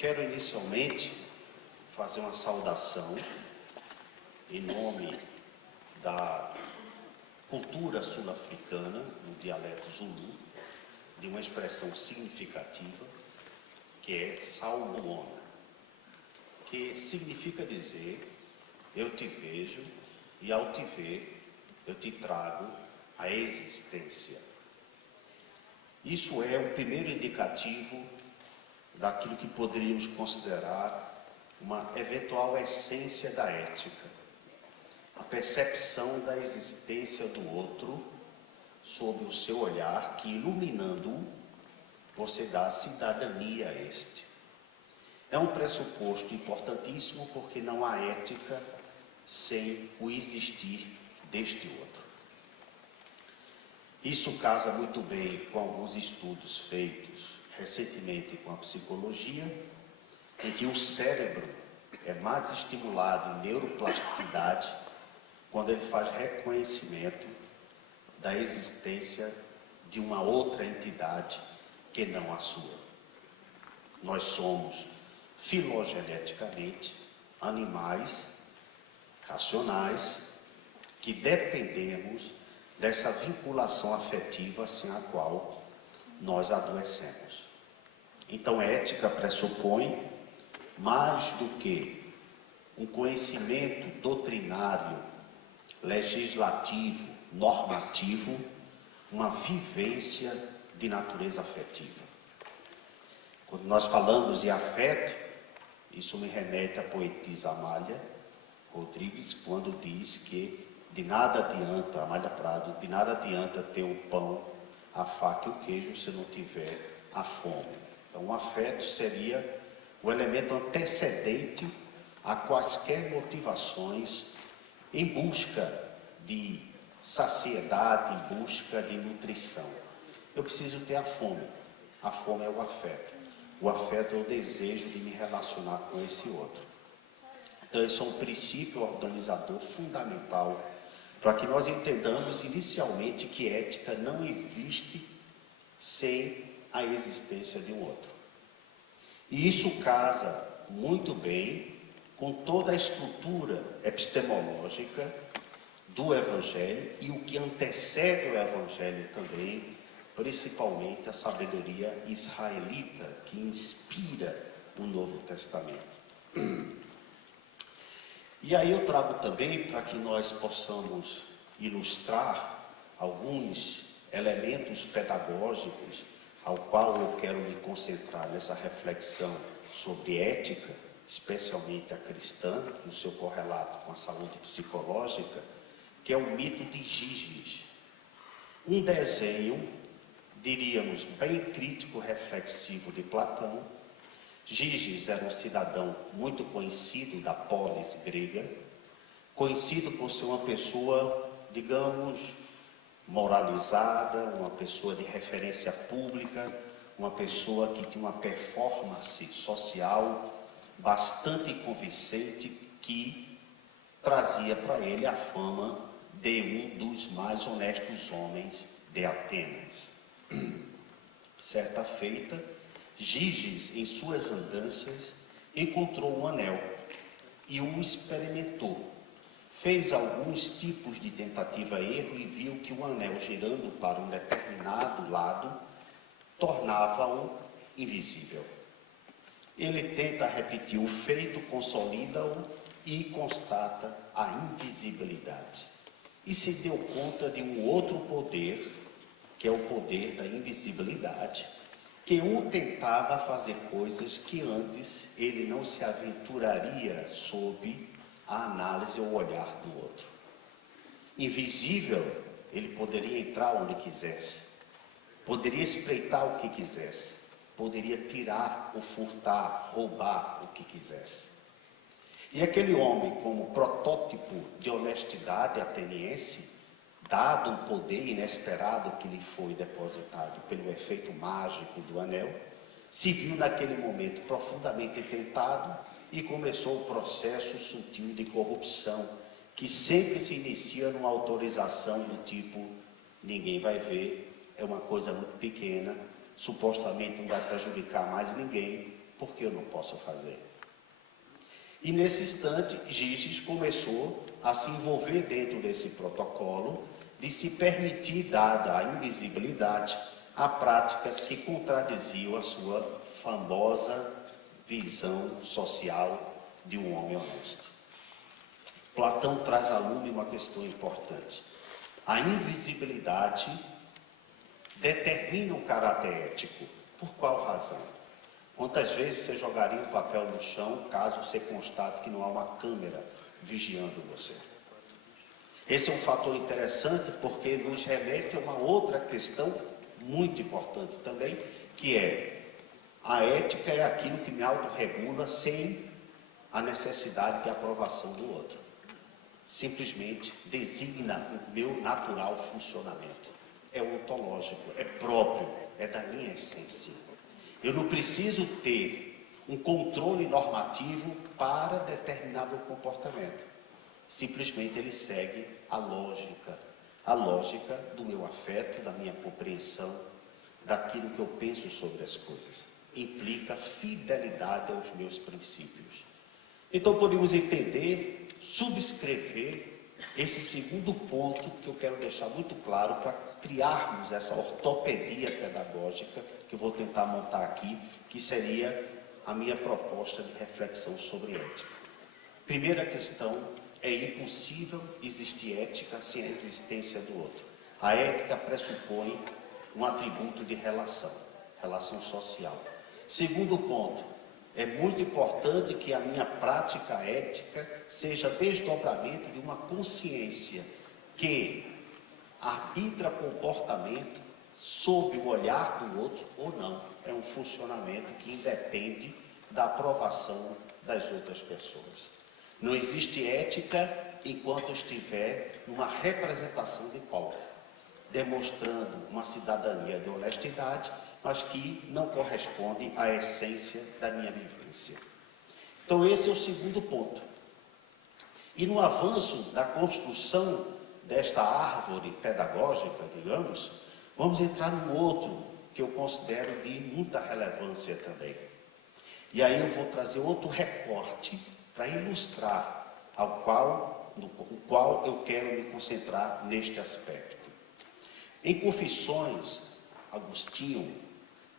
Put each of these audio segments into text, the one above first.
Quero inicialmente fazer uma saudação em nome da cultura sul-africana, no dialeto Zulu, de uma expressão significativa, que é Sawubona, que significa dizer, eu te vejo e ao te ver, eu te trago a existência. Isso é o primeiro indicativo daquilo que poderíamos considerar uma eventual essência da ética. A percepção da existência do outro sob o seu olhar, que iluminando-o, você dá cidadania a este. É um pressuposto importantíssimo porque não há ética sem o existir deste outro. Isso casa muito bem com alguns estudos feitos recentemente com a psicologia, em que o cérebro é mais estimulado em neuroplasticidade quando ele faz reconhecimento da existência de uma outra entidade que não a sua. Nós somos, filogeneticamente, animais racionais que dependemos dessa vinculação afetiva sem a qual nós adoecemos. Então, a ética pressupõe mais do que um conhecimento doutrinário, legislativo, normativo, uma vivência de natureza afetiva. Quando nós falamos em afeto, isso me remete à poetisa Amália Rodrigues, quando diz que de nada adianta, Amália Prado, de nada adianta ter o pão, a faca e o queijo se não tiver a fome. Então, o afeto seria o elemento antecedente a quaisquer motivações em busca de saciedade, em busca de nutrição. Eu preciso ter a fome. A fome é o afeto. O afeto é o desejo de me relacionar com esse outro. Então, esse é um princípio organizador fundamental para que nós entendamos inicialmente que ética não existe sem a existência de um outro. E isso casa muito bem com toda a estrutura epistemológica do Evangelho e o que antecede o Evangelho também, principalmente a sabedoria israelita que inspira o Novo Testamento. E aí eu trago também, para que nós possamos ilustrar alguns elementos pedagógicos ao qual eu quero me concentrar nessa reflexão sobre ética, especialmente a cristã, no seu correlato com a saúde psicológica, que é o mito de Giges. Um desenho, diríamos, bem crítico, reflexivo de Platão. Giges era um cidadão muito conhecido da polis grega, conhecido por ser uma pessoa, digamos, moralizada, uma pessoa de referência pública, uma pessoa que tinha uma performance social bastante convincente, que trazia para ele a fama de um dos mais honestos homens de Atenas. Certa feita, Giges, em suas andanças, encontrou um anel e o experimentou. Fez alguns tipos de tentativa e erro e viu que o anel, girando para um determinado lado, tornava-o invisível. Ele tenta repetir o feito, consolida-o e constata a invisibilidade. E se deu conta de um outro poder, que é o poder da invisibilidade, que o tentava fazer coisas que antes ele não se aventuraria sob a análise ou olhar do outro. Invisível, ele poderia entrar onde quisesse, poderia espreitar o que quisesse, poderia tirar ou furtar, roubar o que quisesse. E aquele homem, como protótipo de honestidade ateniense, dado o poder inesperado que lhe foi depositado pelo efeito mágico do anel, se viu naquele momento profundamente tentado e começou o processo sutil de corrupção, que sempre se inicia numa autorização do tipo: ninguém vai ver, é uma coisa muito pequena, supostamente não vai prejudicar mais ninguém, Por que eu não posso fazer? E nesse instante, Giges começou a se envolver dentro desse protocolo de se permitir, dada a invisibilidade, a práticas que contradiziam a sua famosa visão social de um homem honesto. Platão traz à lume uma questão importante. A invisibilidade determina o caráter ético. Por qual razão? Quantas vezes você jogaria um papel no chão caso você constate que não há uma câmera vigiando você? Esse é um fator interessante porque nos remete a uma outra questão muito importante também, que é a ética é aquilo que me autorregula sem a necessidade de aprovação do outro. Simplesmente designa o meu natural funcionamento. É ontológico, é próprio, é da minha essência. Eu não preciso ter um controle normativo para determinar meu comportamento. Simplesmente ele segue a lógica do meu afeto, da minha compreensão, daquilo que eu penso sobre as coisas. Implica fidelidade aos meus princípios. Então podemos entender, subscrever esse segundo ponto que eu quero deixar muito claro para criarmos essa ortopedia pedagógica que eu vou tentar montar aqui, que seria a minha proposta de reflexão sobre ética. Primeira questão, é impossível existir ética sem a existência do outro. A ética pressupõe um atributo de relação social. Segundo ponto, é muito importante que a minha prática ética seja desdobramento de uma consciência que arbitra comportamento sob o olhar do outro ou não. É um funcionamento que independe da aprovação das outras pessoas. Não existe ética enquanto estiver numa representação de palco, demonstrando uma cidadania de honestidade, mas que não corresponde à essência da minha vivência. Então esse é o segundo ponto. E no avanço da construção desta árvore pedagógica, digamos, vamos entrar num outro que eu considero de muita relevância também. E aí eu vou trazer outro recorte para ilustrar no qual eu quero me concentrar neste aspecto. Em Confissões, Agostinho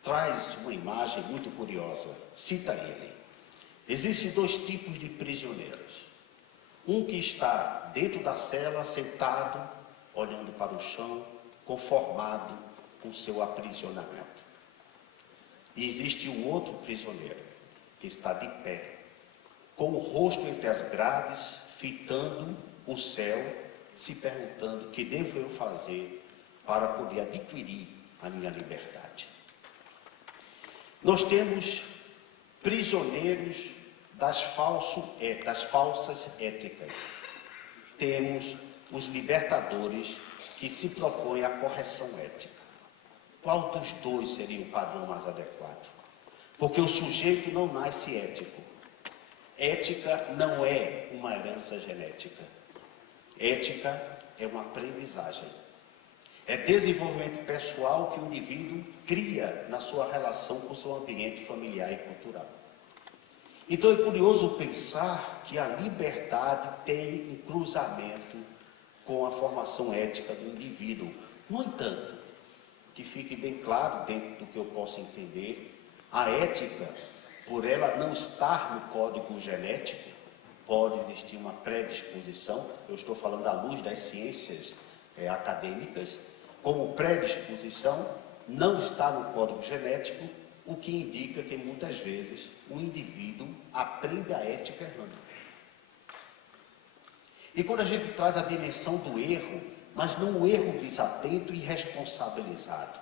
traz uma imagem muito curiosa. Cita ele. Existem dois tipos de prisioneiros. Um que está dentro da cela, sentado, olhando para o chão, conformado com seu aprisionamento. E existe um outro prisioneiro, que está de pé, com o rosto entre as grades, fitando o céu, se perguntando o que devo eu fazer para poder adquirir a minha liberdade. Nós temos prisioneiros das falsas éticas. Temos os libertadores que se propõem a correção ética. Qual dos dois seria o padrão mais adequado? Porque o sujeito não nasce ético. Ética não é uma herança genética. Ética é uma aprendizagem. É desenvolvimento pessoal que o indivíduo cria na sua relação com o seu ambiente familiar e cultural. Então é curioso pensar que a liberdade tem um cruzamento com a formação ética do indivíduo. No entanto, que fique bem claro dentro do que eu posso entender, a ética, por ela não estar no código genético, pode existir uma predisposição, eu estou falando à luz das ciências acadêmicas, como predisposição não está no código genético, o que indica que muitas vezes o indivíduo aprende a ética errando. E quando a gente traz a dimensão do erro, mas não o erro desatento e irresponsabilizado,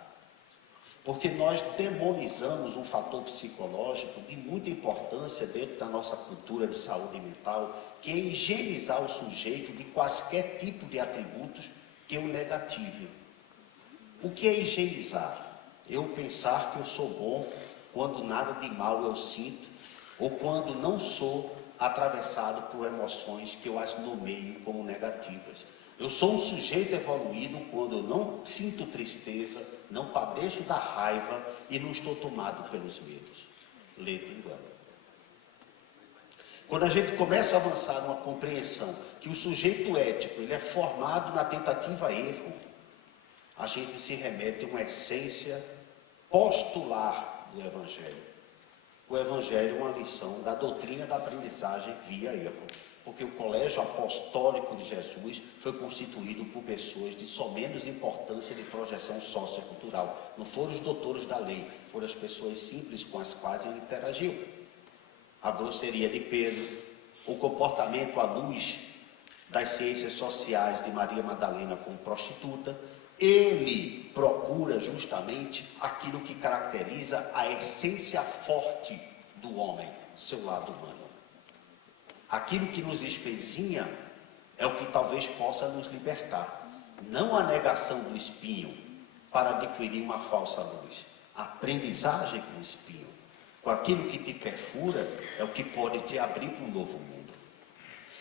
porque nós demonizamos um fator psicológico de muita importância dentro da nossa cultura de saúde mental, que é higienizar o sujeito de quaisquer tipo de atributos que o negative. O que é higienizar? Eu pensar que eu sou bom quando nada de mal eu sinto, ou quando não sou atravessado por emoções que eu as nomeio como negativas. Eu sou um sujeito evoluído quando eu não sinto tristeza, não padeço da raiva e não estou tomado pelos medos. lei do engano. Quando a gente começa a avançar numa compreensão que o sujeito ético ele é formado na tentativa e erro, a gente se remete a uma essência postular do Evangelho. O Evangelho é uma lição da doutrina da aprendizagem via erro, porque o colégio apostólico de Jesus foi constituído por pessoas de só menos importância de projeção sociocultural. Não foram os doutores da lei, foram as pessoas simples com as quais ele interagiu. A grosseria de Pedro, o comportamento à luz das ciências sociais de Maria Madalena como prostituta, ele procura justamente aquilo que caracteriza a essência forte do homem, seu lado humano. Aquilo que nos espezinha é o que talvez possa nos libertar. Não a negação do espinho para adquirir uma falsa luz. A aprendizagem com o espinho, com aquilo que te perfura, é o que pode te abrir para um novo mundo.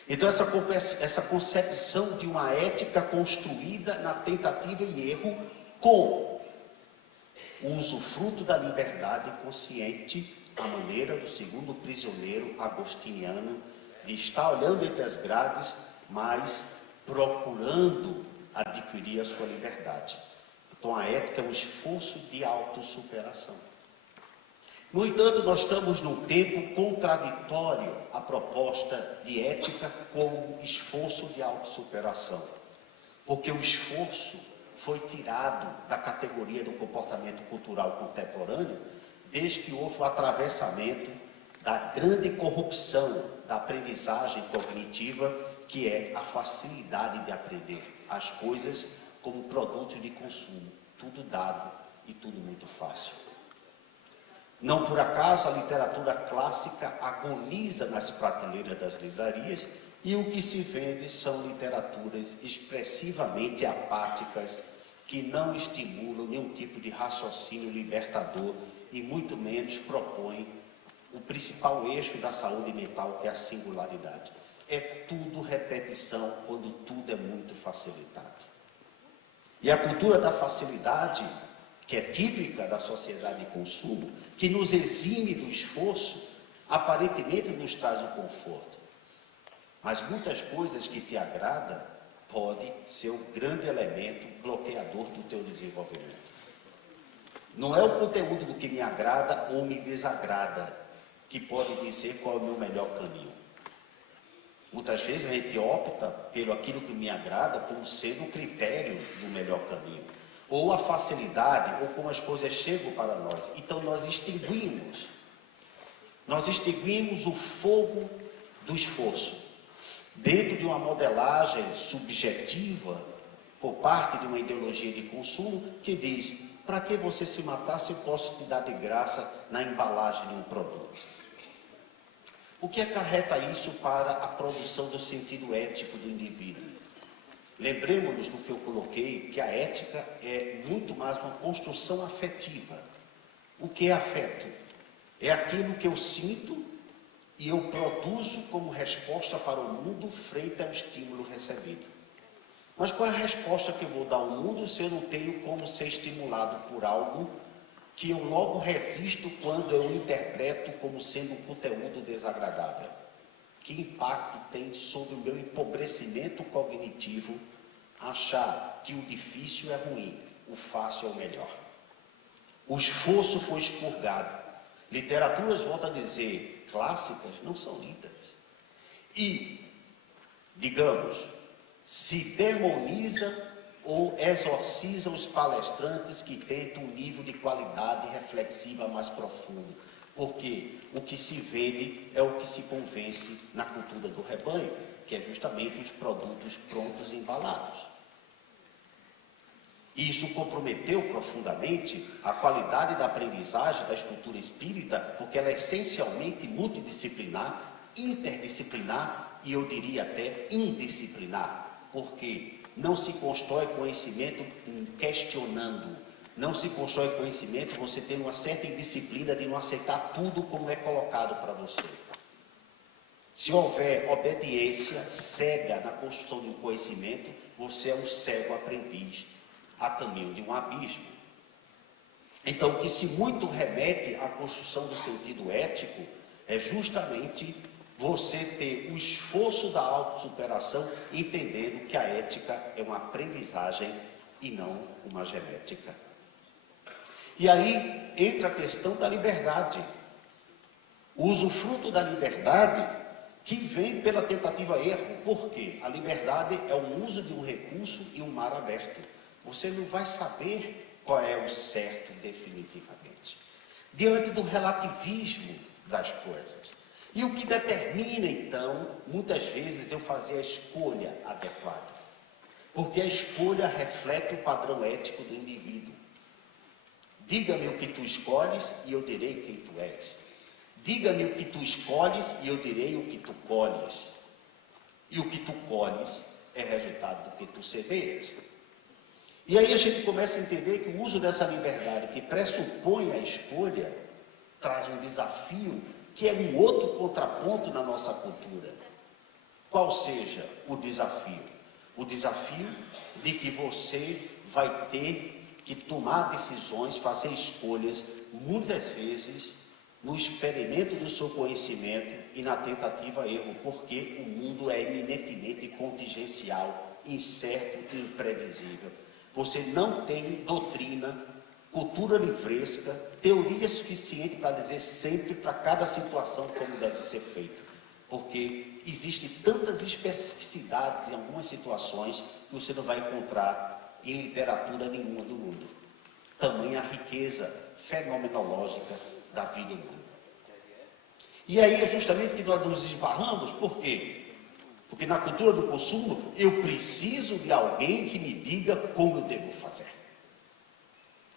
Então essa concepção de uma ética construída na tentativa e erro com o usufruto da liberdade consciente, à maneira do segundo prisioneiro agostiniano, de estar olhando entre as grades, mas procurando adquirir a sua liberdade. Então a ética é um esforço de autossuperação. No entanto, nós estamos num tempo contraditório à proposta de ética como esforço de autossuperação. Porque o esforço foi tirado da categoria do comportamento cultural contemporâneo desde que houve o atravessamento da grande corrupção da aprendizagem cognitiva, que é a facilidade de aprender as coisas como produtos de consumo. Tudo dado e tudo muito fácil. Não por acaso a literatura clássica agoniza nas prateleiras das livrarias e o que se vende são literaturas expressivamente apáticas que não estimulam nenhum tipo de raciocínio libertador e muito menos propõem o principal eixo da saúde mental, que é a singularidade. É tudo repetição quando tudo é muito facilitado. E a cultura da facilidade, que é típica da sociedade de consumo, que nos exime do esforço, aparentemente nos traz o conforto. Mas muitas coisas que te agradam podem ser um grande elemento bloqueador do teu desenvolvimento. Não é o conteúdo do que me agrada ou me desagrada que pode dizer qual é o meu melhor caminho. Muitas vezes a gente opta pelo aquilo que me agrada como sendo o critério do melhor caminho. Ou a facilidade, ou como as coisas chegam para nós. Então nós extinguimos o fogo do esforço. Dentro de uma modelagem subjetiva, por parte de uma ideologia de consumo, que diz, para que você se matar se eu posso te dar de graça na embalagem de um produto? O que acarreta isso para a produção do sentido ético do indivíduo? Lembremos-nos do que eu coloquei, que a ética é muito mais uma construção afetiva. O que é afeto? É aquilo que eu sinto e eu produzo como resposta para o mundo frente ao estímulo recebido. Mas qual é a resposta que eu vou dar ao mundo se eu não tenho como ser estimulado por algo que eu logo resisto quando eu interpreto como sendo um conteúdo desagradável? Que impacto tem sobre o meu empobrecimento cognitivo achar que o difícil é ruim, o fácil é o melhor? O esforço foi expurgado. Literaturas, volto a dizer, clássicas não são lidas. E, digamos, se demoniza ou exorciza os palestrantes que tentam um nível de qualidade reflexiva mais profundo. Porque o que se vende é o que se convence na cultura do rebanho, que é justamente os produtos prontos e embalados. E isso comprometeu profundamente a qualidade da aprendizagem da estrutura espírita, porque ela é essencialmente multidisciplinar, interdisciplinar e eu diria até indisciplinar, porque não se constrói conhecimento questionando, não se constrói conhecimento você tendo uma certa indisciplina de não aceitar tudo como é colocado para você. Se houver obediência cega na construção de um conhecimento, você é um cego aprendiz a caminho de um abismo. Então, o que se muito remete à construção do sentido ético é justamente você ter o esforço da autossuperação, entendendo que a ética é uma aprendizagem e não uma genética. E aí entra a questão da liberdade. O usufruto da liberdade que vem pela tentativa-erro. Por quê? A liberdade é o uso de um recurso e um mar aberto. Você não vai saber qual é o certo definitivamente. Diante do relativismo das coisas. E o que determina, então, muitas vezes eu fazer a escolha adequada. Porque a escolha reflete o padrão ético do indivíduo. Diga-me o que tu escolhes e eu direi quem tu és. Diga-me o que tu escolhes e eu direi o que tu colhes. E o que tu colhes é resultado do que tu semeias. E aí a gente começa a entender que o uso dessa liberdade que pressupõe a escolha traz um desafio que é um outro contraponto na nossa cultura. Qual seja o desafio? O desafio de que você vai ter que tomar decisões, fazer escolhas, muitas vezes no experimento do seu conhecimento e na tentativa-erro, porque o mundo é eminentemente contingencial, incerto e imprevisível. Você não tem doutrina, cultura livresca, teoria suficiente para dizer sempre para cada situação como deve ser feita, porque existem tantas especificidades em algumas situações que você não vai encontrar em literatura nenhuma do mundo. Tamanha a riqueza fenomenológica da vida humana. E aí é justamente que nós nos esbarramos. Por quê? Porque na cultura do consumo eu preciso de alguém que me diga como eu devo fazer.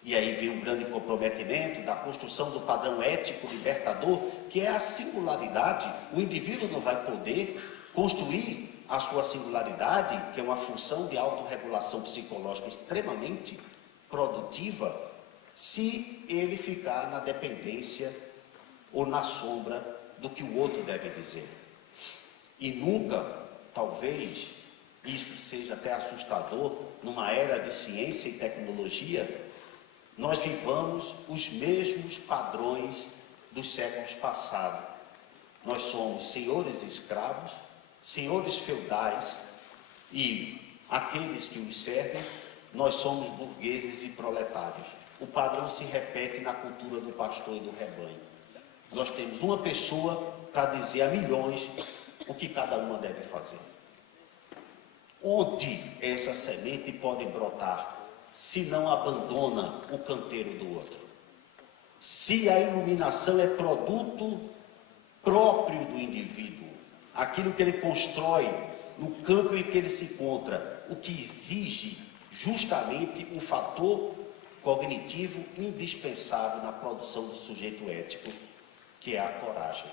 E aí vem um grande comprometimento da construção do padrão ético libertador, que é a singularidade. O indivíduo não vai poder construir a sua singularidade, que é uma função de autorregulação psicológica extremamente produtiva, se ele ficar na dependência ou na sombra do que o outro deve dizer. E nunca, talvez, isso seja até assustador, numa era de ciência e tecnologia, nós vivamos os mesmos padrões dos séculos passados. Nós somos senhores escravos, senhores feudais e aqueles que os servem, nós somos burgueses e proletários. O padrão se repete na cultura do pastor e do rebanho. Nós temos uma pessoa para dizer a milhões o que cada uma deve fazer. Onde essa semente pode brotar, se não abandona o canteiro do outro? Se a iluminação é produto próprio do indivíduo, aquilo que ele constrói no campo em que ele se encontra, o que exige justamente um fator cognitivo indispensável na produção do sujeito ético, que é a coragem.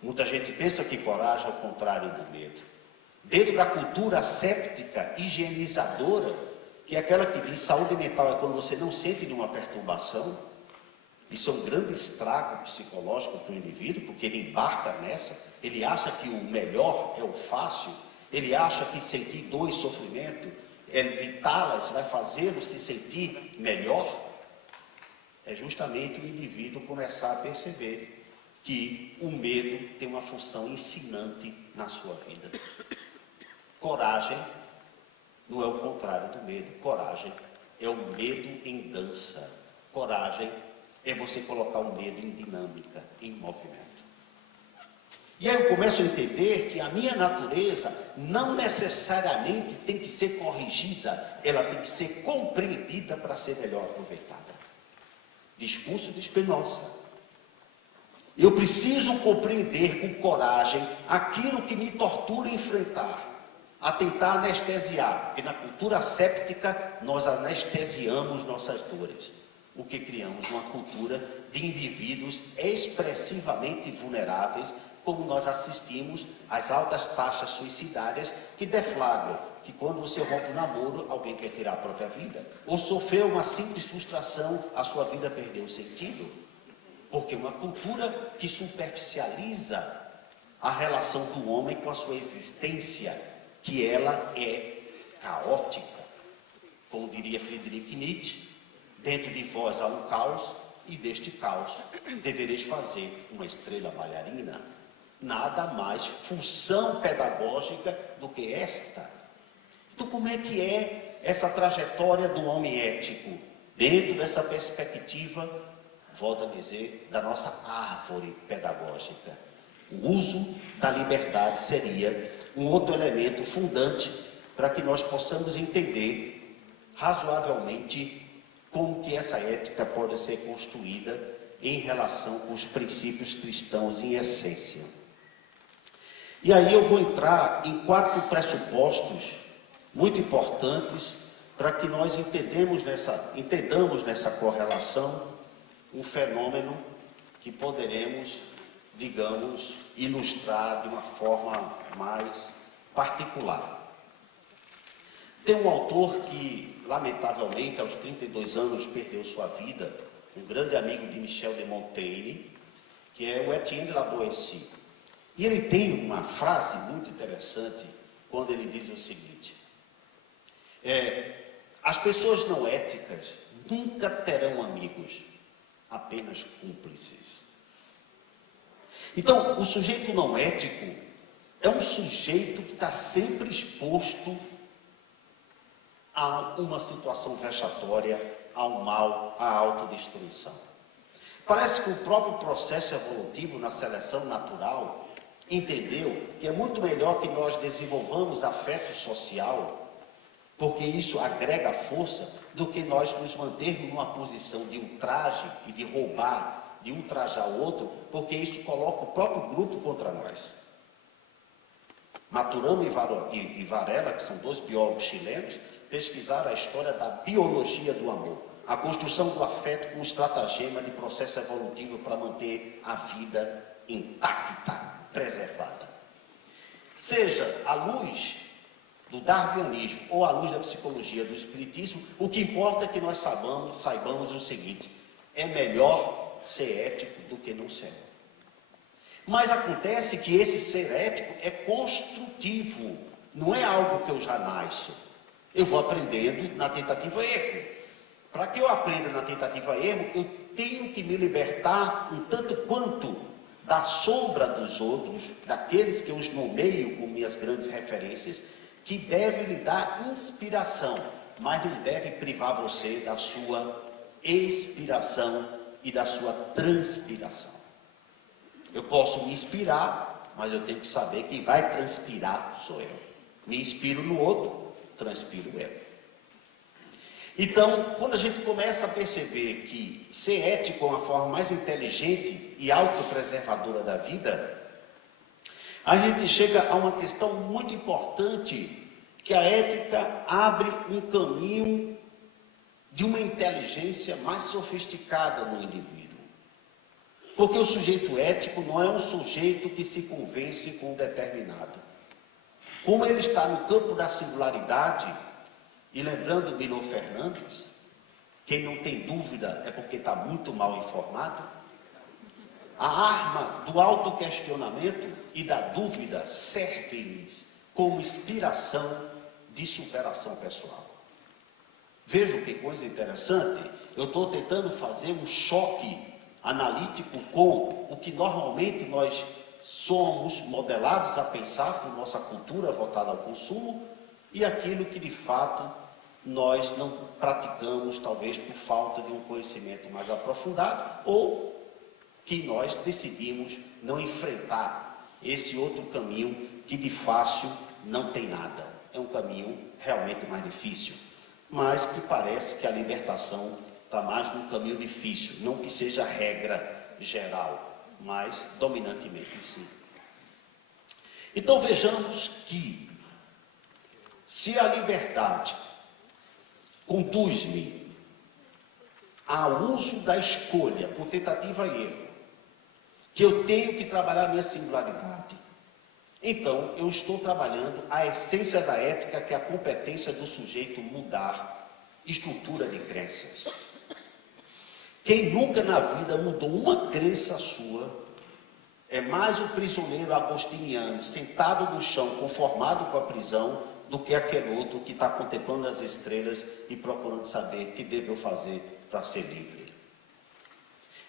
Muita gente pensa que coragem é o contrário do medo. Dentro da cultura séptica, higienizadora, que é aquela que diz saúde mental é quando você não sente nenhuma perturbação, isso é um grande estrago psicológico para o indivíduo, porque ele embarca nessa, ele acha que o melhor é o fácil, ele acha que sentir dor e sofrimento, evitá-las, vai fazê-lo se sentir melhor. É justamente o indivíduo começar a perceber que o medo tem uma função ensinante na sua vida. Coragem não é o contrário do medo. Coragem é o medo em dança. Coragem é você colocar o medo em dinâmica, em movimento. E aí eu começo a entender que a minha natureza não necessariamente tem que ser corrigida, ela tem que ser compreendida para ser melhor aproveitada. Discurso de Spinoza. Eu preciso compreender com coragem aquilo que me tortura enfrentar, a tentar anestesiar, porque na cultura séptica nós anestesiamos nossas dores, o que criamos uma cultura de indivíduos expressivamente vulneráveis, como nós assistimos às altas taxas suicidárias que deflagram que quando você rompe o namoro, alguém quer tirar a própria vida, ou sofreu uma simples frustração, a sua vida perdeu o sentido, porque é uma cultura que superficializa a relação do homem com a sua existência, que ela é caótica. Como diria Friedrich Nietzsche, Dentro de vós há um caos, e deste caos devereis fazer uma estrela bailarina. Nada mais função pedagógica do que esta. Então, como é que é essa trajetória do homem ético? Dentro dessa perspectiva, volto a dizer, da nossa árvore pedagógica. O uso da liberdade seria um outro elemento fundante para que nós possamos entender razoavelmente como que essa ética pode ser construída em relação com os princípios cristãos em essência. E aí eu vou entrar em 4 pressupostos muito importantes para que nós entendamos nessa correlação um fenômeno que poderemos, digamos, ilustrar de uma forma mais particular. Tem um autor que, lamentavelmente, aos 32 anos, perdeu sua vida, um grande amigo de Michel de Montaigne, que é o Etienne de La Boétie. E ele tem uma frase muito interessante, quando ele diz o seguinte: as pessoas não éticas nunca terão amigos, apenas cúmplices. Então, o sujeito não ético é um sujeito que está sempre exposto a uma situação vexatória, ao mal, à autodestruição. Parece que o próprio processo evolutivo na seleção natural entendeu que é muito melhor que nós desenvolvamos afeto social, porque isso agrega força, do que nós nos mantermos numa posição de ultraje e de roubar, de ultrajar o outro, porque isso coloca o próprio grupo contra nós. Maturana e Varela, que são 2 biólogos chilenos, pesquisaram a história da biologia do amor, a construção do afeto como estratagema de processo evolutivo para manter a vida intacta, preservada. Seja à luz do darwinismo ou à luz da psicologia do espiritismo, o que importa é que nós saibamos o seguinte: é melhor ser ético do que não ser. Mas acontece que esse ser ético é construtivo, não é algo que eu já nasço. Eu vou aprendendo na tentativa e erro. Para que eu aprenda na tentativa e erro, eu tenho que me libertar um tanto quanto da sombra dos outros, daqueles que eu os nomeio como minhas grandes referências, que deve lhe dar inspiração, mas não deve privar você da sua expiração e da sua transpiração. Eu posso me inspirar, mas eu tenho que saber que quem vai transpirar sou eu. Me inspiro no outro, transpiro eu. Então, quando a gente começa a perceber que ser ético é uma forma mais inteligente e autopreservadora da vida, a gente chega a uma questão muito importante, que a ética abre um caminho de uma inteligência mais sofisticada no indivíduo. Porque o sujeito ético não é um sujeito que se convence com um determinado. Como ele está no campo da singularidade, e lembrando Milor Fernandes, quem não tem dúvida é porque está muito mal informado, a arma do autoquestionamento e da dúvida serve-lhes como inspiração de superação pessoal. Vejam que coisa interessante, eu estou tentando fazer um choque analítico com o que normalmente nós somos modelados a pensar com nossa cultura voltada ao consumo e aquilo que de fato nós não praticamos, talvez por falta de um conhecimento mais aprofundado, ou que nós decidimos não enfrentar esse outro caminho que de fácil não tem nada. É um caminho realmente mais difícil, mas que parece que a libertação está mais num caminho difícil, não que seja a regra geral, mas dominantemente sim. Então vejamos que se a liberdade conduz-me ao uso da escolha por tentativa e erro, que eu tenho que trabalhar minha singularidade, então eu estou trabalhando a essência da ética, que é a competência do sujeito mudar estrutura de crenças. Quem nunca na vida mudou uma crença sua é mais um prisioneiro agostiniano, sentado no chão, conformado com a prisão, do que aquele outro que está contemplando as estrelas e procurando saber o que devo eu fazer para ser livre.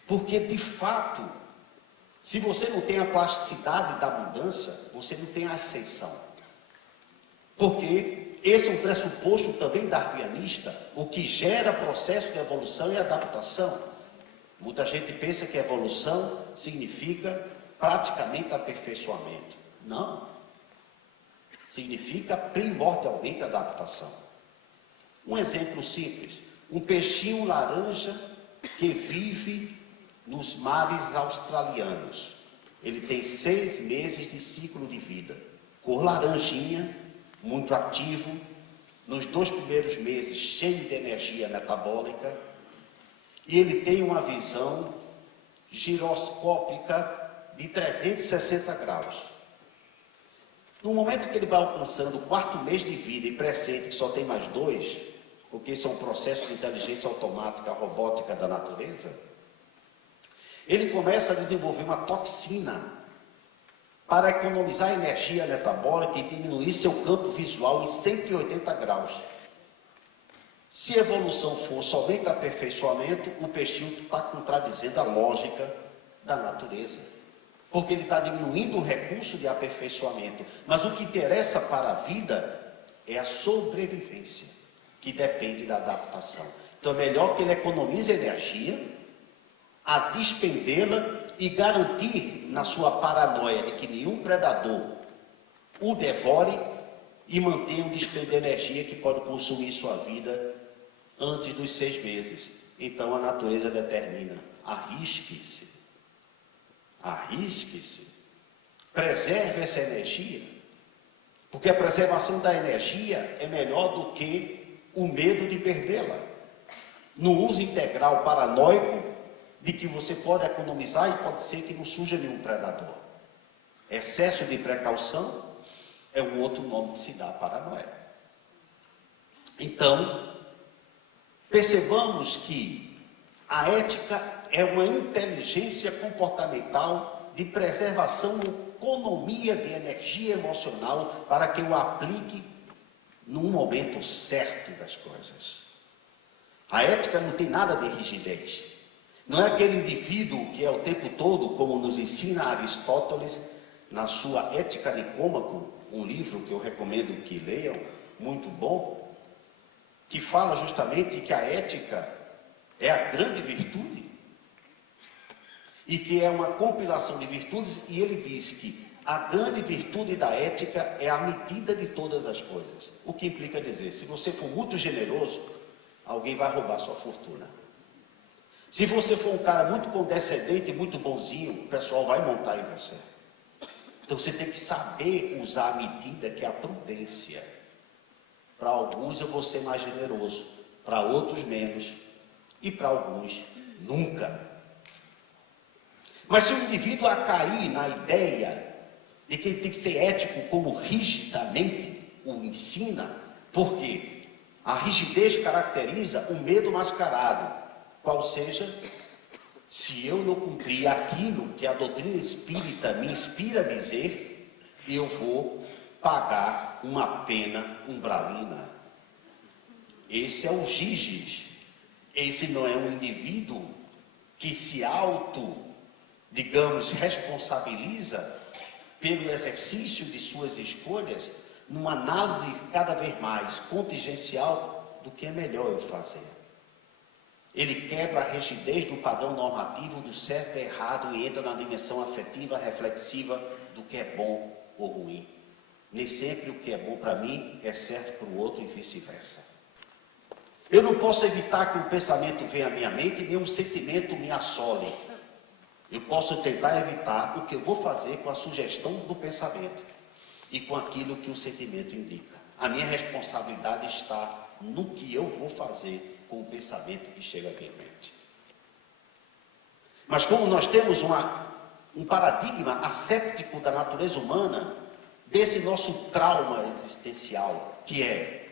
Porque, de fato, se você não tem a plasticidade da mudança, você não tem a ascensão. Porque esse é um pressuposto também darwinista, o que gera processo de evolução e adaptação. Muita gente pensa que evolução significa praticamente aperfeiçoamento. Não. Significa primordialmente adaptação. Um exemplo simples. Um peixinho laranja que vive nos mares australianos. Ele tem 6 meses de ciclo de vida. Cor laranjinha, muito ativo. Nos 2 primeiros meses, cheio de energia metabólica. E ele tem uma visão giroscópica de 360 graus. No momento que ele vai alcançando o 4º mês de vida e pressente que só tem mais 2, porque isso é um processo de inteligência automática, robótica da natureza, ele começa a desenvolver uma toxina para economizar energia metabólica e diminuir seu campo visual em 180 graus. Se a evolução for somente aperfeiçoamento, o peixinho está contradizendo a lógica da natureza. Porque ele está diminuindo o recurso de aperfeiçoamento. Mas o que interessa para a vida é a sobrevivência, que depende da adaptação. Então é melhor que ele economize energia, a despendê-la e garantir na sua paranoia de que nenhum predador o devore e mantenha um despender de energia que pode consumir sua vida antes dos 6 meses. Então a natureza determina, arrisque-se, preserve essa energia, porque a preservação da energia é melhor do que o medo de perdê-la. No uso integral paranoico de que você pode economizar e pode ser que não surja nenhum predador. Excesso de precaução é um outro nome que se dá à paranoia. Então, percebamos que a ética é uma inteligência comportamental de preservação e economia de energia emocional para que eu aplique num momento certo das coisas. A ética não tem nada de rigidez. Não é aquele indivíduo que é o tempo todo, como nos ensina Aristóteles, na sua Ética Nicômaco, um livro que eu recomendo que leiam, muito bom, que fala justamente que a ética é a grande virtude e que é uma compilação de virtudes, e ele diz que a grande virtude da ética é a medida de todas as coisas. O que implica dizer, se você for muito generoso, alguém vai roubar sua fortuna. Se você for um cara muito condescendente e muito bonzinho, o pessoal vai montar em você. Então você tem que saber usar a medida que é a prudência. Para alguns eu vou ser mais generoso, para outros menos, e para alguns nunca. Mas se o indivíduo a cair na ideia de que ele tem que ser ético como rigidamente o ensina, porque a rigidez caracteriza o medo mascarado, qual seja, se eu não cumprir aquilo que a doutrina espírita me inspira a dizer, eu vou pagar uma pena umbralina. Esse é o Giges. Esse não é um indivíduo que se responsabiliza pelo exercício de suas escolhas, numa análise cada vez mais contingencial do que é melhor eu fazer. Ele quebra a rigidez do padrão normativo do certo e errado e entra na dimensão afetiva, reflexiva do que é bom ou ruim. Nem sempre o que é bom para mim é certo para o outro e vice-versa. Eu não posso evitar que um pensamento venha à minha mente, nem um sentimento me assole. Eu posso tentar evitar o que eu vou fazer com a sugestão do pensamento e com aquilo que o sentimento indica. A minha responsabilidade está no que eu vou fazer com o pensamento que chega à minha mente. Mas como nós temos um paradigma asséptico da natureza humana, desse nosso trauma existencial, que é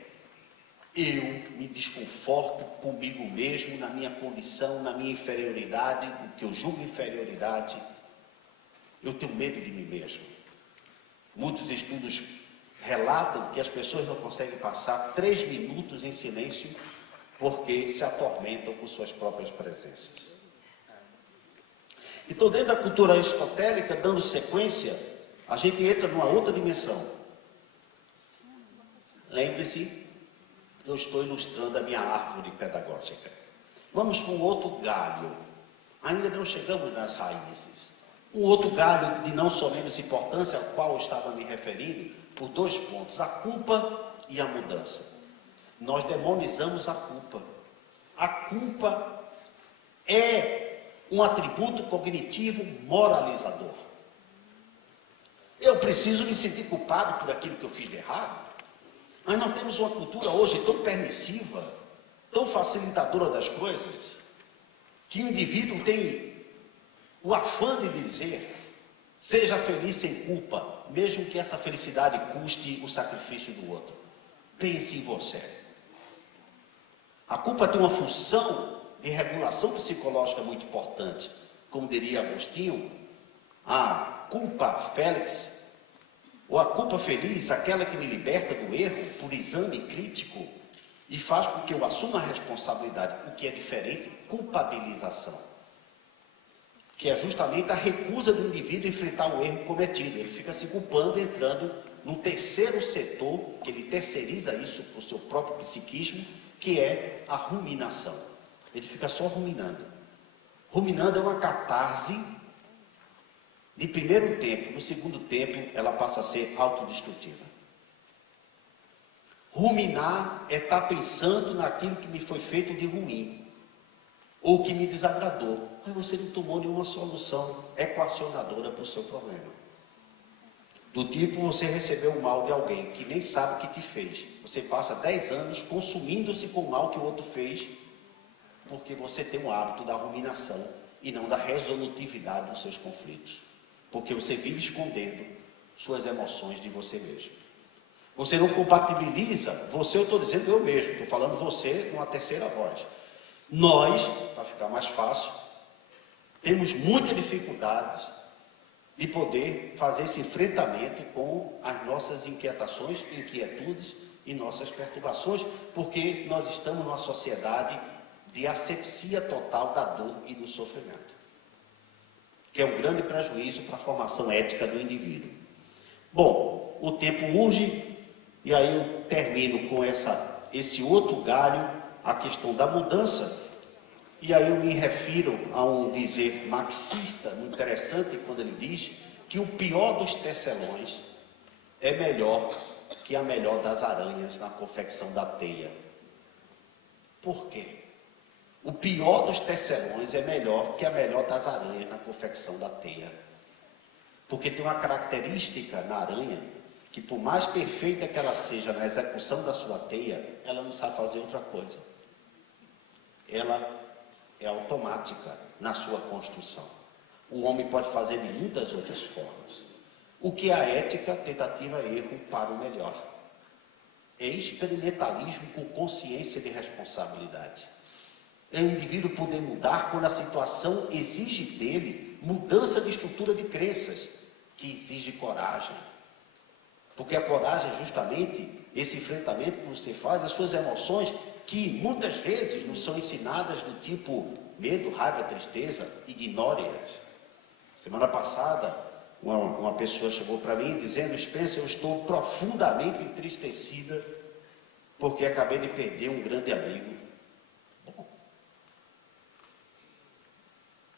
eu me desconforto comigo mesmo, na minha condição, na minha inferioridade, o que eu julgo inferioridade, eu tenho medo de mim mesmo. Muitos estudos relatam que as pessoas não conseguem passar 3 minutos em silêncio porque se atormentam com suas próprias presenças. Então, dentro da cultura aristotélica, dando sequência, a gente entra numa outra dimensão. Lembre-se que eu estou ilustrando a minha árvore pedagógica. Vamos para um outro galho. Ainda não chegamos nas raízes. Um outro galho de não só menos importância, ao qual eu estava me referindo, por 2 pontos: a culpa e a mudança. Nós demonizamos a culpa. A culpa é um atributo cognitivo moralizador. Eu preciso me sentir culpado por aquilo que eu fiz de errado. Mas nós temos uma cultura hoje tão permissiva, tão facilitadora das coisas, que o indivíduo tem o afã de dizer: seja feliz sem culpa, mesmo que essa felicidade custe o sacrifício do outro. Pense em você. A culpa tem uma função de regulação psicológica muito importante. Como diria Agostinho, a culpa félix, ou a culpa feliz, aquela que me liberta do erro por exame crítico e faz com que eu assuma a responsabilidade, o que é diferente, culpabilização, que é justamente a recusa do indivíduo enfrentar o erro cometido. Ele fica se culpando, entrando no terceiro setor, que ele terceiriza isso para o seu próprio psiquismo, que é a ruminação. Ele fica só ruminando. Ruminando é uma catarse de primeiro tempo. No segundo tempo, ela passa a ser autodestrutiva. Ruminar é estar pensando naquilo que me foi feito de ruim, ou que me desagradou. Mas você não tomou nenhuma solução equacionadora para o seu problema. Do tipo, você recebeu o mal de alguém que nem sabe o que te fez. Você passa 10 anos consumindo-se com o mal que o outro fez, porque você tem o hábito da ruminação e não da resolutividade dos seus conflitos. Porque você vive escondendo suas emoções de você mesmo. Você não compatibiliza, você, eu estou dizendo eu mesmo, estou falando você numa terceira voz. Nós, para ficar mais fácil, temos muitas dificuldades de poder fazer esse enfrentamento com as nossas inquietações, inquietudes e nossas perturbações, porque nós estamos numa sociedade de asepsia total da dor e do sofrimento, que é um grande prejuízo para a formação ética do indivíduo. Bom, o tempo urge, e aí eu termino com esse outro galho, a questão da mudança. E aí eu me refiro a um dizer marxista muito interessante, quando ele diz que o pior dos tecelões é melhor que a melhor das aranhas na confecção da teia. Por quê? O pior dos tecelões é melhor que a melhor das aranhas na confecção da teia. Porque tem uma característica na aranha, que por mais perfeita que ela seja na execução da sua teia, ela não sabe fazer outra coisa. Ela é automática na sua construção. O homem pode fazer de muitas outras formas. O que é a ética? Tentativa e erro para o melhor. É experimentalismo com consciência de responsabilidade. É o indivíduo poder mudar quando a situação exige dele mudança de estrutura de crenças, que exige coragem. Porque a coragem é justamente esse enfrentamento que você faz, as suas emoções, que muitas vezes não são ensinadas do tipo medo, raiva, tristeza, ignore-as. Semana passada, uma pessoa chegou para mim dizendo: Spencer, eu estou profundamente entristecida porque acabei de perder um grande amigo. Bom,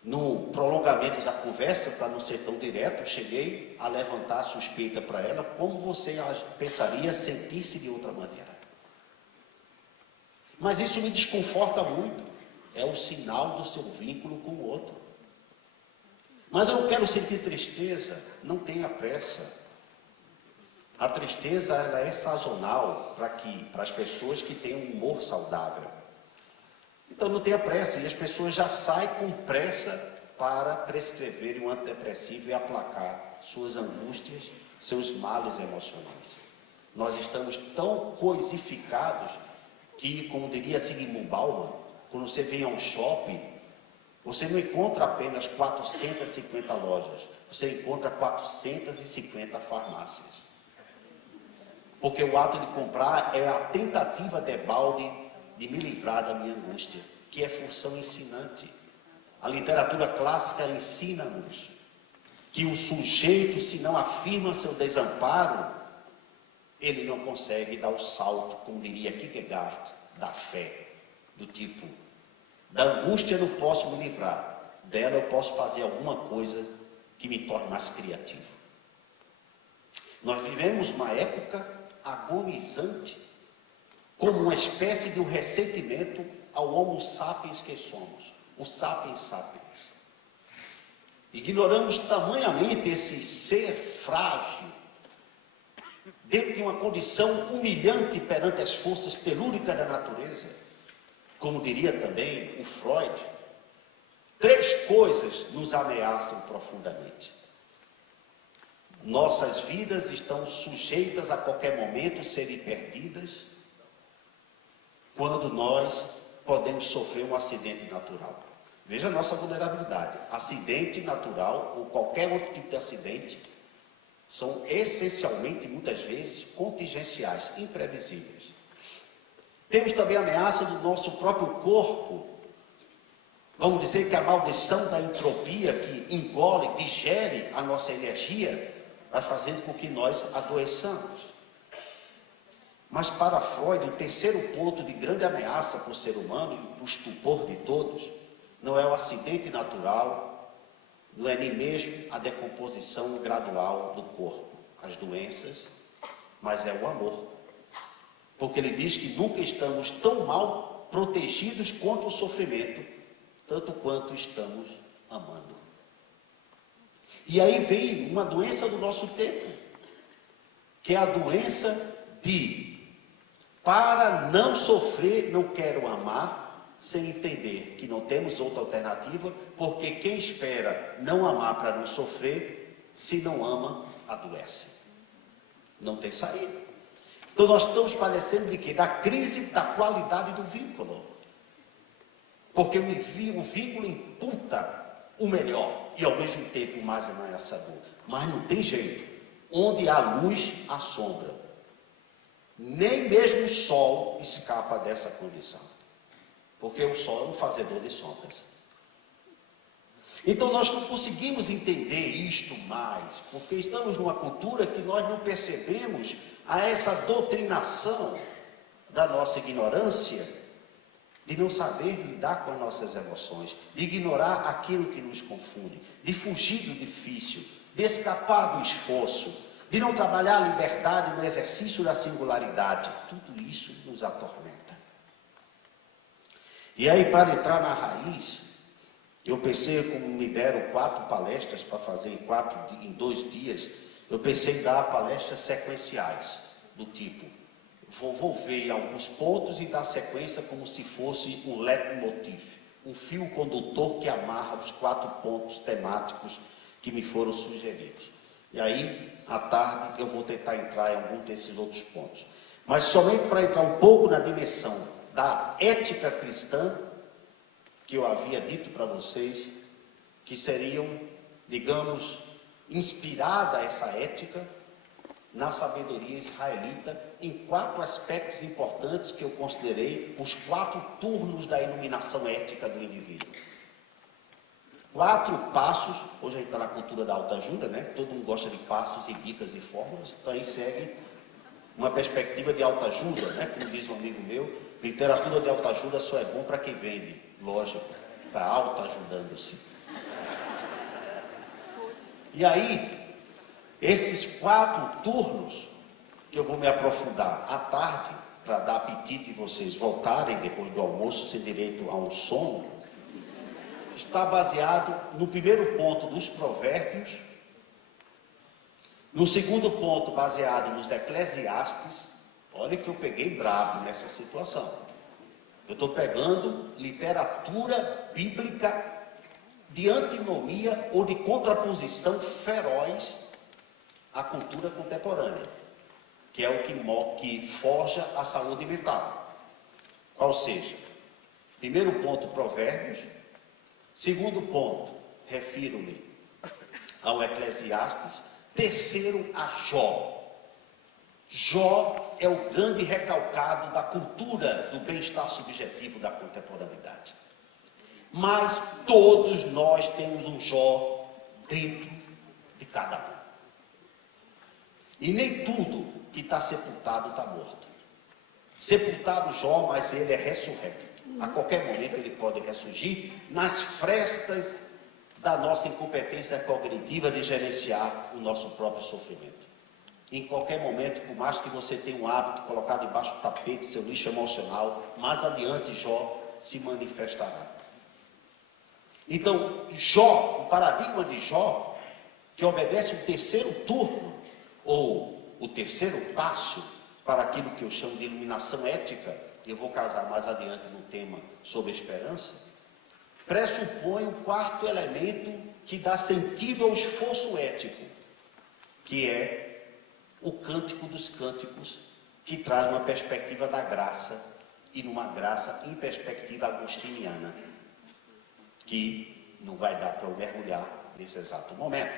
no prolongamento da conversa, para não ser tão direto, eu cheguei a levantar a suspeita para ela: como você pensaria sentir-se de outra maneira? Mas isso me desconforta muito. É o sinal do seu vínculo com o outro. Mas eu não quero sentir tristeza. Não tenha pressa. A tristeza, ela é sazonal para as pessoas que têm um humor saudável. Então não tenha pressa. E as pessoas já saem com pressa para prescreverem um antidepressivo e aplacar suas angústias, seus males emocionais. Nós estamos tão coisificados que, como diria Zygmunt Bauman, quando você vem a um shopping, você não encontra apenas 450 lojas, você encontra 450 farmácias. porque o ato de comprar é a tentativa debalde de me livrar da minha angústia, que é função ensinante. A literatura clássica ensina-nos que o sujeito, se não afirma seu desamparo, ele não consegue dar o salto, como diria Kierkegaard, da fé, do tipo, da angústia eu não posso me livrar, dela eu posso fazer alguma coisa que me torne mais criativo. Nós vivemos uma época agonizante, como uma espécie de um ressentimento ao homo sapiens que somos, o sapiens sapiens. Ignoramos tamanhamente esse ser frágil, dentro de uma condição humilhante perante as forças telúricas da natureza. Como diria também o Freud, 3 coisas nos ameaçam profundamente. Nossas vidas estão sujeitas a qualquer momento serem perdidas, quando nós podemos sofrer um acidente natural. Veja a nossa vulnerabilidade. Acidente natural ou qualquer outro tipo de acidente são essencialmente, muitas vezes, contingenciais, imprevisíveis. Temos também a ameaça do nosso próprio corpo. Vamos dizer que a maldição da entropia que engole, digere a nossa energia, vai fazendo com que nós adoeçamos. Mas para Freud, o terceiro ponto de grande ameaça para o ser humano e para o estupor de todos, não é o acidente natural, não é nem mesmo a decomposição gradual do corpo, as doenças, mas é o amor. Porque ele diz que nunca estamos tão mal protegidos contra o sofrimento, tanto quanto estamos amando. E aí vem uma doença do nosso tempo, que é a doença de, para não sofrer, não quero amar, sem entender que não temos outra alternativa, porque quem espera não amar para não sofrer, se não ama, adoece. Não tem saída. Então nós estamos padecendo de quê? Da crise da qualidade do vínculo. Porque o vínculo imputa o melhor e ao mesmo tempo o mais ameaçador. Mas não tem jeito. Onde há luz, há sombra. Nem mesmo o sol escapa dessa condição. Porque o sol é um fazedor de sombras. Então nós não conseguimos entender isto mais, porque estamos numa cultura que nós não percebemos a essa doutrinação da nossa ignorância, de não saber lidar com as nossas emoções, de ignorar aquilo que nos confunde, de fugir do difícil, de escapar do esforço, de não trabalhar a liberdade no exercício da singularidade. Tudo isso nos atormenta. E aí, para entrar na raiz, eu pensei, como me deram 4 palestras para fazer em 2 dias, eu pensei em dar palestras sequenciais, do tipo, vou ver alguns pontos e dar sequência como se fosse um leitmotiv, um fio condutor que amarra os 4 pontos temáticos que me foram sugeridos. E aí, à tarde, eu vou tentar entrar em algum desses outros pontos. Mas somente para entrar um pouco na dimensão da ética cristã, que eu havia dito para vocês, que seriam, digamos, inspirada essa ética na sabedoria israelita, em 4 aspectos importantes que eu considerei os 4 turnos da iluminação ética do indivíduo. 4 passos, hoje a gente está na cultura da autoajuda, né? Todo mundo gosta de passos e dicas e fórmulas, então aí segue uma perspectiva de autoajuda, né? Como diz um amigo meu, literatura de autoajuda só é bom para quem vende, lógico, está autoajudando-se. E aí, esses 4 turnos, que eu vou me aprofundar à tarde, para dar apetite e vocês voltarem depois do almoço, sem direito a um sono, está baseado no primeiro ponto dos provérbios, no segundo ponto baseado nos Eclesiastes. Olha que eu peguei brabo nessa situação. Eu estou pegando literatura bíblica de antinomia ou de contraposição feroz à cultura contemporânea, que é o que forja a saúde mental. Ou seja, primeiro ponto, Provérbios. Segundo ponto, refiro-me ao Eclesiastes. Terceiro, a Jó. Jó é o grande recalcado da cultura do bem-estar subjetivo da contemporaneidade. Mas todos nós temos um Jó dentro de cada um. E nem tudo que está sepultado está morto. Sepultado Jó, mas ele é ressurrecto. A qualquer momento ele pode ressurgir nas frestas da nossa incompetência cognitiva de gerenciar o nosso próprio sofrimento. Em qualquer momento, por mais que você tenha um hábito colocado debaixo do tapete, seu lixo emocional, mais adiante Jó se manifestará. Então, Jó, o paradigma de Jó, que obedece o terceiro turno, ou o terceiro passo para aquilo que eu chamo de iluminação ética, eu vou casar mais adiante no tema sobre esperança, pressupõe o quarto elemento que dá sentido ao esforço ético, que é o cântico dos cânticos, que traz uma perspectiva da graça, e numa graça em perspectiva agostiniana, que não vai dar para eu mergulhar nesse exato momento.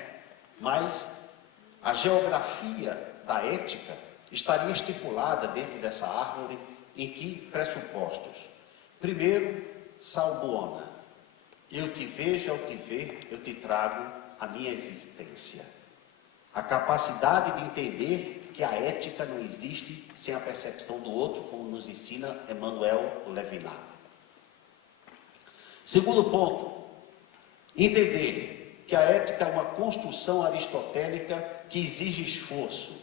Mas a geografia da ética estaria estipulada dentro dessa árvore em que pressupostos? Primeiro, salbuona. Eu te vejo, ao te ver, eu te trago a minha existência. A capacidade de entender que a ética não existe sem a percepção do outro, como nos ensina Emmanuel Levinas. Segundo ponto, entender que a ética é uma construção aristotélica que exige esforço,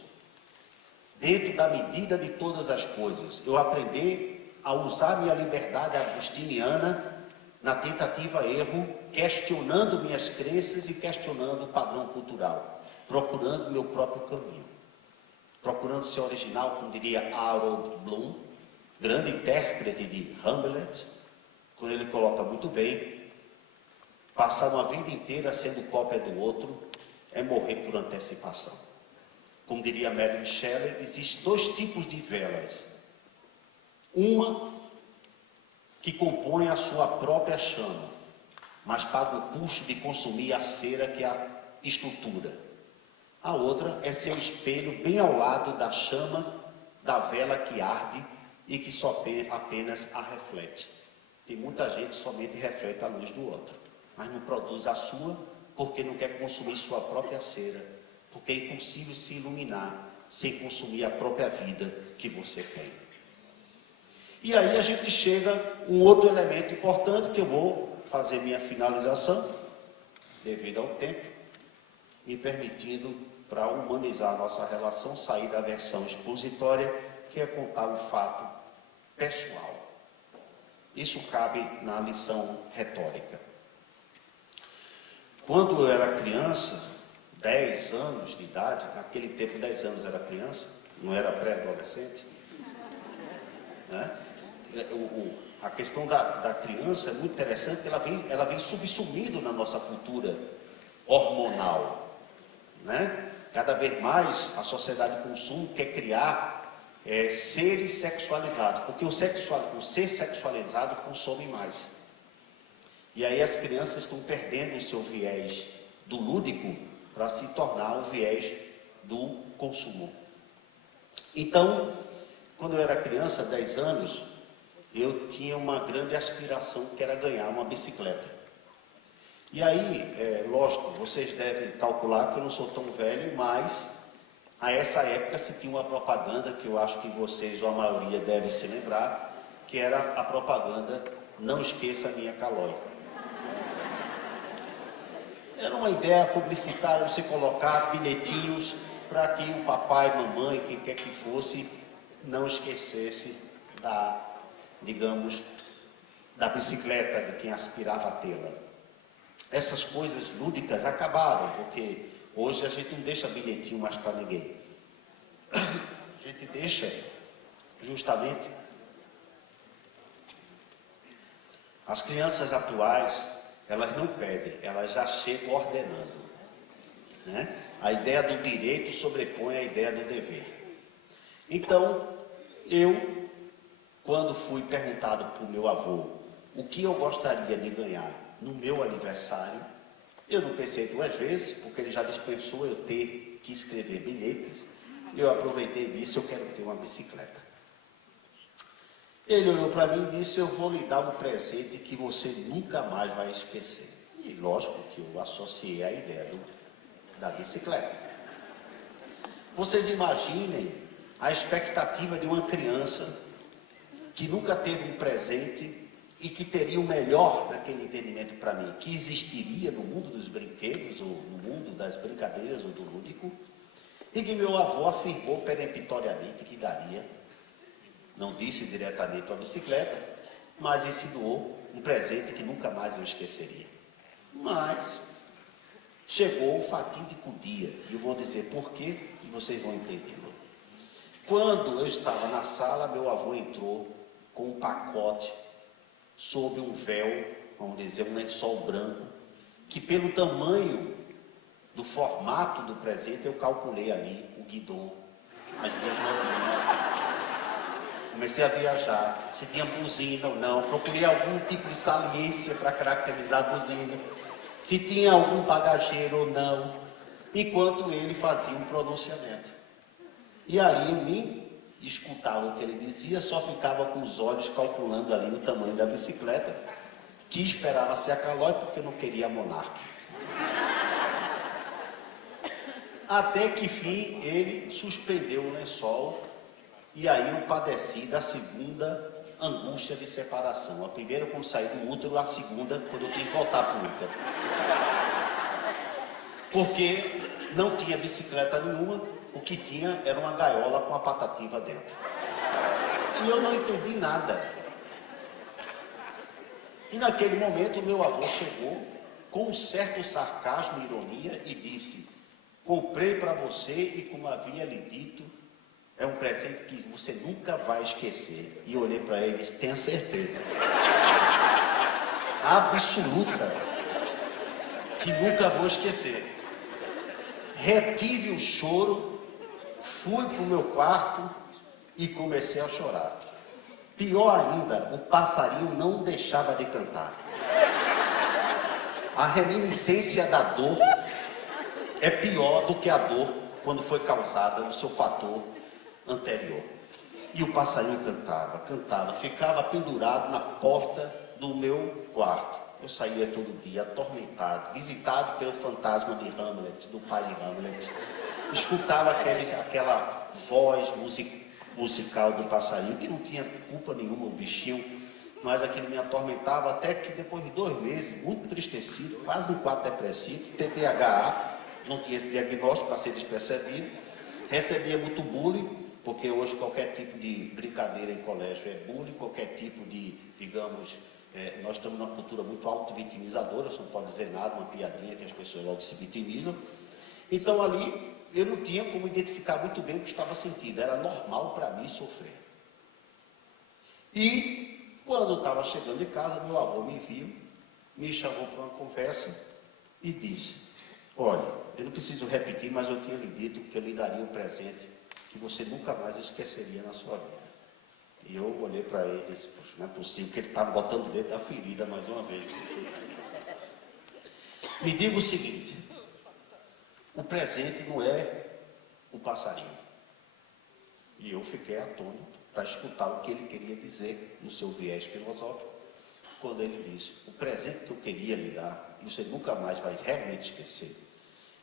dentro da medida de todas as coisas. Eu aprender a usar minha liberdade agostiniana na tentativa-erro, questionando minhas crenças e questionando o padrão cultural, procurando meu próprio caminho, procurando ser original, como diria Harold Bloom, grande intérprete de Hamlet, quando ele coloca muito bem: passar uma vida inteira sendo cópia do outro é morrer por antecipação. Como diria Mary Shelley, existem dois tipos de velas. Uma que compõe a sua própria chama, mas paga o custo de consumir a cera que a estrutura. A outra é seu espelho bem ao lado da chama da vela que arde e que só apenas a reflete. Tem muita gente que somente reflete a luz do outro, mas não produz a sua porque não quer consumir sua própria cera, porque é impossível se iluminar sem consumir a própria vida que você tem. E aí a gente chega a um outro elemento importante, que eu vou fazer minha finalização, devido ao tempo, me permitindo, para humanizar a nossa relação, sair da versão expositória, que é contar um fato pessoal. Isso cabe na lição retórica. Quando eu era criança, 10 anos de idade, naquele tempo 10 anos era criança, não era pré-adolescente, né? A questão da criança é muito interessante, que ela vem subsumindo na nossa cultura hormonal, né? Cada vez mais a sociedade de consumo quer criar seres sexualizados, porque o ser sexualizado consome mais. E aí as crianças estão perdendo o seu viés do lúdico para se tornar o viés do consumo. Então, quando eu era criança, 10 anos, eu tinha uma grande aspiração, que era ganhar uma bicicleta. E aí, lógico, vocês devem calcular que eu não sou tão velho, mas a essa época se tinha uma propaganda que eu acho que vocês, ou a maioria, devem se lembrar, que era a propaganda "Não esqueça a minha calói". Era uma ideia publicitária, você colocar bilhetinhos para que o papai, mamãe, quem quer que fosse, não esquecesse da bicicleta de quem aspirava a tê-la. Essas coisas lúdicas acabaram, porque hoje a gente não deixa bilhetinho mais para ninguém. A gente deixa justamente as crianças atuais. Elas não pedem, elas já chegam ordenando, né? A ideia do direito sobrepõe a ideia do dever. Então, eu, quando fui perguntado por meu avô o que eu gostaria de ganhar no meu aniversário, eu não pensei duas vezes, porque ele já dispensou eu ter que escrever bilhetes. Eu aproveitei e disse, eu quero ter uma bicicleta. Ele olhou para mim e disse, eu vou lhe dar um presente que você nunca mais vai esquecer. E lógico que eu associei a ideia da bicicleta. Vocês imaginem a expectativa de uma criança que nunca teve um presente e que teria o melhor naquele entendimento para mim, que existiria no mundo dos brinquedos, ou no mundo das brincadeiras, ou do lúdico, e que meu avô afirmou peremptoriamente que daria. Não disse diretamente a bicicleta, mas insinuou um presente que nunca mais eu esqueceria. Mas chegou o fatídico dia, e eu vou dizer por quê, e vocês vão entender. Quando eu estava na sala, meu avô entrou com um pacote sob um véu, vamos dizer, um lençol branco, que pelo tamanho do formato do presente, eu calculei ali o guidon, as duas mãos. Comecei a viajar, se tinha buzina ou não, procurei algum tipo de saliência para caracterizar a buzina, se tinha algum bagageiro ou não, enquanto ele fazia um pronunciamento. E aí eu nem escutava o que ele dizia, só ficava com os olhos calculando ali o tamanho da bicicleta, que esperava ser a Calói porque eu não queria a Monark. Até que fim ele suspendeu o lençol, e aí eu padeci da segunda angústia de separação. A primeira quando saí do útero, a segunda quando eu tive que voltar para o útero. Porque não tinha bicicleta nenhuma, o que tinha era uma gaiola com a patativa dentro. E eu não entendi nada. E naquele momento o meu avô chegou com um certo sarcasmo e ironia e disse, comprei para você e como havia lhe dito, é um presente que você nunca vai esquecer. E eu olhei para ele e disse, tenha certeza. Absoluta. Que nunca vou esquecer. Retive o choro, fui para o meu quarto e comecei a chorar. Pior ainda, o passarinho não deixava de cantar. A reminiscência da dor é pior do que a dor quando foi causada no seu fator anterior. E o passarinho cantava, ficava pendurado na porta do meu quarto. Eu saía todo dia atormentado, visitado pelo fantasma de Hamlet, do pai de Hamlet. Escutava aquela voz musical do passarinho, que não tinha culpa nenhuma, o bichinho, mas aquilo me atormentava até que depois de 2 meses, muito entristecido, quase um quadro depressivo, TDAH, não tinha esse diagnóstico para ser despercebido, recebia muito bullying, porque hoje qualquer tipo de brincadeira em colégio é bullying, qualquer tipo de, digamos, nós estamos numa cultura muito auto-vitimizadora, você não pode dizer nada, uma piadinha que as pessoas logo se vitimizam. Então ali eu não tinha como identificar muito bem o que estava sentindo, era normal para mim sofrer. E quando eu estava chegando em casa, meu avô me viu, me chamou para uma conversa e disse, olha, eu não preciso repetir, mas eu tinha lhe dito que eu lhe daria um presente que você nunca mais esqueceria na sua vida. E eu olhei para ele e disse, poxa, não é possível que ele está botando dentro da ferida mais uma vez. Me diga o seguinte, o presente não é o passarinho. E eu fiquei atônito para escutar o que ele queria dizer no seu viés filosófico, quando ele disse, o presente que eu queria lhe dar, e você nunca mais vai realmente esquecer,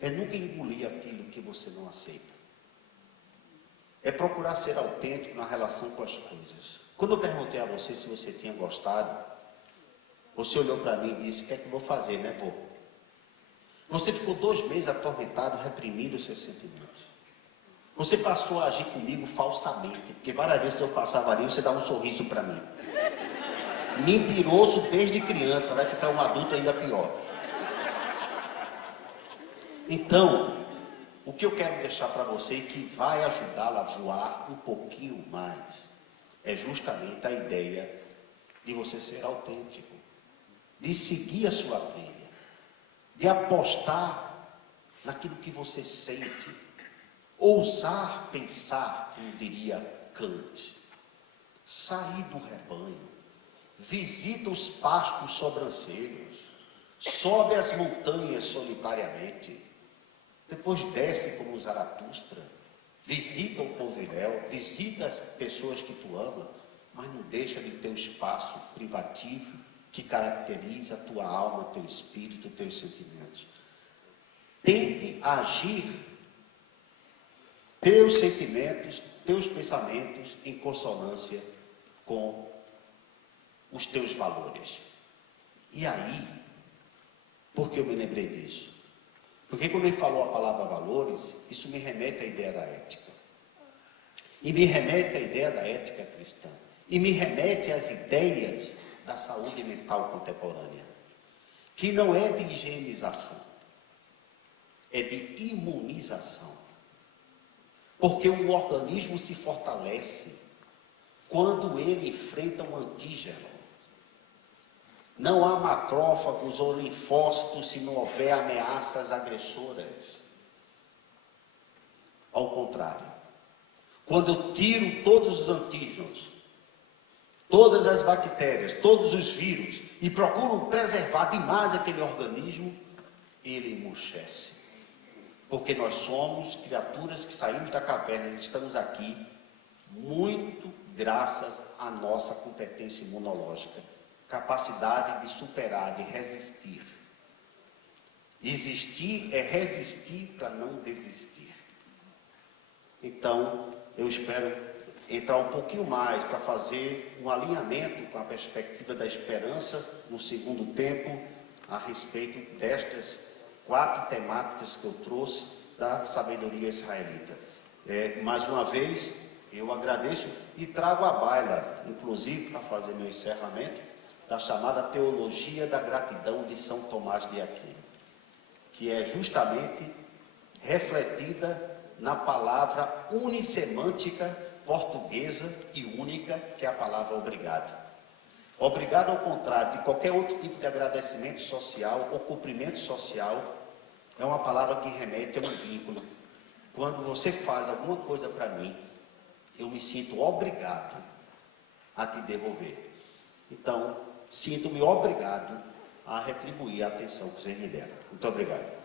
é nunca engolir aquilo que você não aceita. É procurar ser autêntico na relação com as coisas. Quando eu perguntei a você se você tinha gostado, você olhou para mim e disse, o que é que eu vou fazer, né, vô? Você ficou 2 meses atormentado, reprimindo os seus sentimentos. Você passou a agir comigo falsamente, porque várias vezes eu passava ali, você dava um sorriso para mim. Mentiroso desde criança, vai ficar um adulto ainda pior. Então, o que eu quero deixar para você, que vai ajudá-la a voar um pouquinho mais, é justamente a ideia de você ser autêntico, de seguir a sua trilha, de apostar naquilo que você sente, ousar pensar, como diria Kant, sair do rebanho, visita os pastos sobrancelhos, sobe as montanhas solitariamente, depois desce como Zaratustra, visita o povilhéu, visita as pessoas que tu ama, mas não deixa de ter o espaço privativo que caracteriza a tua alma, teu espírito, teus sentimentos. Tente agir teus sentimentos, teus pensamentos em consonância com os teus valores. E aí, por que eu me lembrei disso? Porque quando ele falou a palavra valores, isso me remete à ideia da ética. E me remete à ideia da ética cristã. E me remete às ideias da saúde mental contemporânea. Que não é de higienização, é de imunização. Porque o organismo se fortalece quando ele enfrenta um antígeno. Não há macrófagos ou linfócitos se não houver ameaças agressoras. Ao contrário, quando eu tiro todos os antígenos, todas as bactérias, todos os vírus, e procuro preservar demais aquele organismo, ele emurchece. Porque nós somos criaturas que saímos da caverna e estamos aqui muito graças à nossa competência imunológica, capacidade de superar, de resistir. Existir é resistir para não desistir. Então, eu espero entrar um pouquinho mais para fazer um alinhamento com a perspectiva da esperança no segundo tempo, a respeito destas 4 temáticas que eu trouxe da sabedoria israelita. Mais uma vez, eu agradeço e trago à baila, inclusive, para fazer meu encerramento, da chamada Teologia da Gratidão de São Tomás de Aquino, que é justamente refletida na palavra unissemântica portuguesa e única, que é a palavra obrigado. Obrigado, ao contrário de qualquer outro tipo de agradecimento social ou cumprimento social, é uma palavra que remete a um vínculo. Quando você faz alguma coisa para mim, eu me sinto obrigado a te devolver. Então, sinto-me obrigado a retribuir a atenção que você me dera. Muito obrigado.